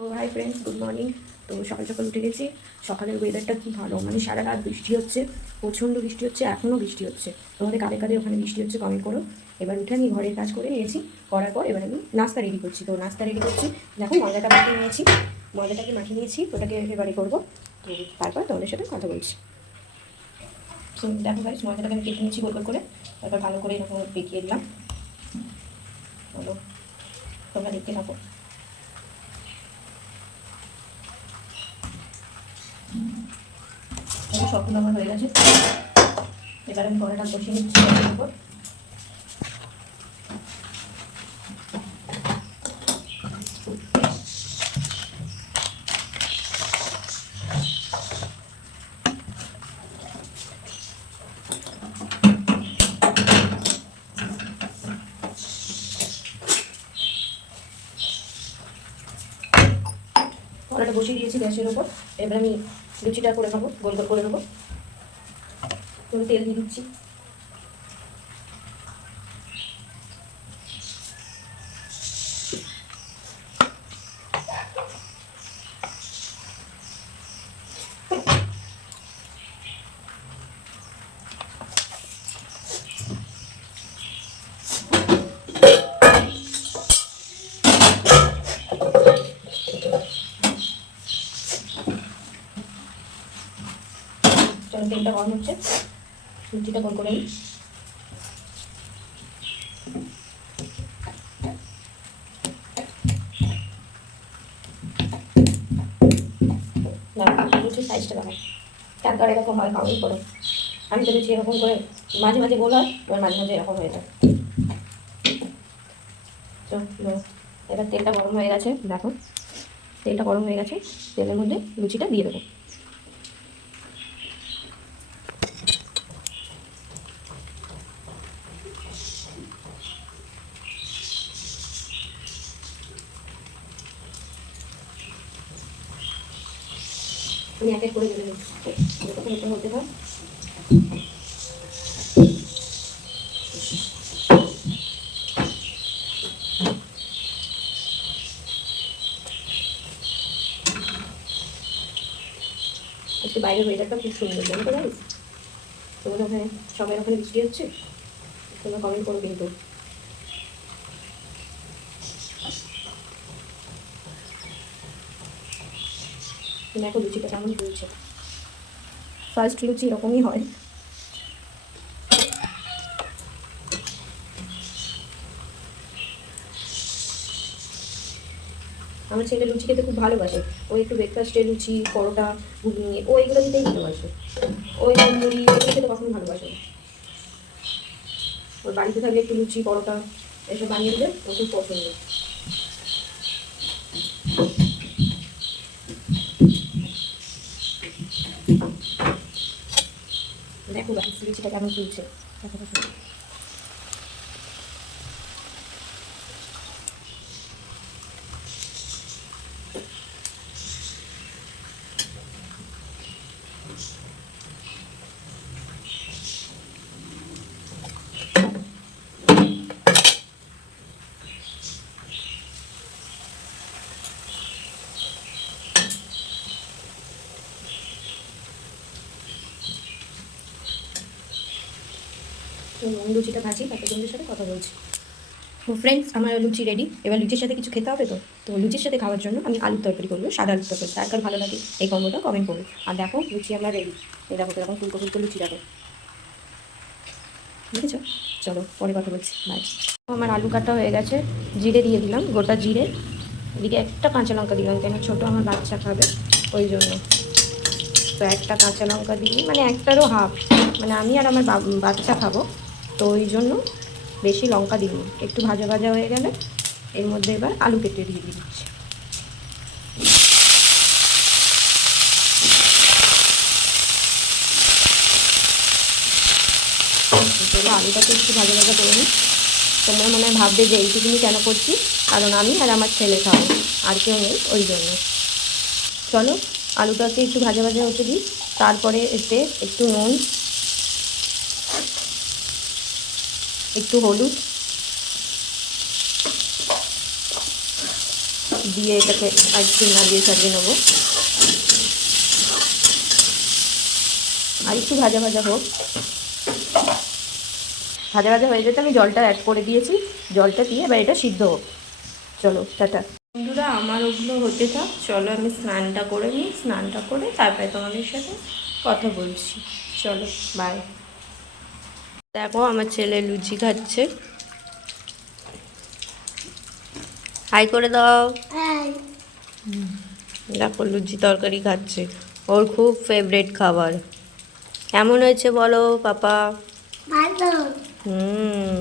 তো hi friends, good morning. তো সকাল সকাল উঠে গেছি। সকালের ওয়েদারটা কি ভালো, মানে সারা রাত বৃষ্টি হচ্ছে, প্রচণ্ড বৃষ্টি হচ্ছে, এখনও বৃষ্টি হচ্ছে। তোমাদের কাদের কাদের ওখানে বৃষ্টি হচ্ছে কমেন্ট করো। এবার উঠে আমি ঘরের কাজ করে নিয়েছি, করার পর এবার আমি নাস্তা রেডি করছি। তো নাস্তা রেডি করছি, দেখো ময়দাটা মাখিয়ে নিয়েছি, ময়দাটাকে মাখিয়ে নিয়েছি, ওটাকে এবারে করবো। তো তারপর তোমাদের সাথে কথা বলছি। তো দেখো গাইস, ময়দাটাকে আমি কেটে নিয়েছি গোল গোল করে, তারপর ভালো করে এরকম দেখিয়ে দিলাম। বলো, তোমরা দেখতে থাকো। সবগুলো আমার হয়ে গেছে। এবার আমি কড়াইটা বসিয়ে নিচ্ছি গ্যাসের উপর। কড়াইটা বসিয়ে দিয়েছি গ্যাসের উপর। এবার আমি লুচিটা করে নেবো, গোল গোল করে নেবো। তো তেল দিয়ে দিচ্ছি। চলো, তেলটা গরম হচ্ছে, লুচিটা গোল করে নিই। লুচির সাইজটা দেখায় কেন করে এরকম হয়, কমেন্ট করো। আমি তো লুচি এরকম করে মাঝে মাঝে গোল হয়, এবার মাঝে মাঝে এরকম হয়ে যায়। তো এবার তেলটা গরম হয়ে গেছে, দেখো তেলটা গরম হয়ে গেছে। তেলের মধ্যে লুচিটা দিয়ে দেবো। আমি এক এক করে দিলে যতক্ষণ এটা হতে হয়। আজকে বাইরের ওয়েদারটা খুব সুন্দর, জানো তো গাইস? তোমাদের ওখানে সবাই ওখানে বৃষ্টি হচ্ছে, তোমরা কমেন্ট করো কিন্তু। দেখো লুচিটা কেমন চলছে। ফার্স্ট লুচি এরকমই হয়। আমার ছেলে লুচি খেতে খুব ভালোবাসে। ও একটু ব্রেকফাস্টে লুচি, পরোটা, ঘুগনি, ও এগুলো দিতেই ভালোবাসে। ওই মুড়ি এগুলো খেতে কখনো ভালোবাসে না। ওর বাড়িতে থাকলে একটু লুচি, পরোটা এসব বানিয়ে দিলে ও খুব পছন্দ। দেখো গাইস, লুচিটা কেমন চলছে। দেখো দেখো। তো লুচিটা ভাজি, তারপর তোমাদের সাথে কথা বলছি। তো ফ্রেন্ডস, আমার লুচি রেডি। এবার লুচির সাথে কিছু খেতে হবে। তো লুচির সাথে খাওয়ার জন্য আমি আলুর তরকারি করবো, সাদা আলুর তরকারি। তার কার ভালো লাগে এই কম্বোটা কমেন্ট করবো। আর দেখো লুচি আমার রেডি। এই দেখো এরকম ফুলকো ফুলকো লুচি দেখো, বুঝেছো? চলো পরে কথা বলছি, বাই। আমার আলু কাটা হয়ে গেছে, জিরে দিয়ে দিলাম, গোটা জিরে। এদিকে একটা কাঁচা লঙ্কা দিলাম, কেন ছোটো আমার বাচ্চা খাবে ওই জন্য। তো একটা কাঁচা লঙ্কা দিই, মানে একটারও হাফ, মানে আমি আর আমার বাচ্চা খাবো, তো ওই জন্য বেশি লঙ্কা দিইনি। একটু ভাজা ভাজা হয়ে গেলে এর মধ্যে এবার আলু কেটে দিয়ে দিচ্ছি। আলুটাকে একটু ভাজা ভাজা করে নিই। তোমরা মনে হয় ভাববে যে এইটুকুনি কেন করছি, কারণ আমি আর আমার ছেলে খাবো, আর কেউ নেই ওই জন্য। চলো আলুটাকে একটু ভাজা ভাজা হতে দিই। তারপরে এতে একটু নুন, একটু হলুদ দিয়ে এটাকে আইসক্রিম না দিয়ে সাজিয়ে নেবো। আর একটু ভাজা ভাজা হোক, ভাজা ভাজা হয়ে যেতে আমি জলটা অ্যাড করে দিয়েছি, জলটা দিয়ে এবার এটা সিদ্ধ হোক। চলো টাটা বন্ধুরা, আমার ওগুলো হতে থাক, চলো আমি স্নানটা করে নিই, স্নানটা করে তারপরে তোমাদের সাথে কথা বলছি। চলো বাই। দেখো আমার ছেলে লুচি খাচ্ছে, হাই করে দাও। দেখো লুচি তরকারি খাচ্ছে, ওর খুব ফেভারিট খাবার। কেমন হয়েছে বলো পাপা? হুম।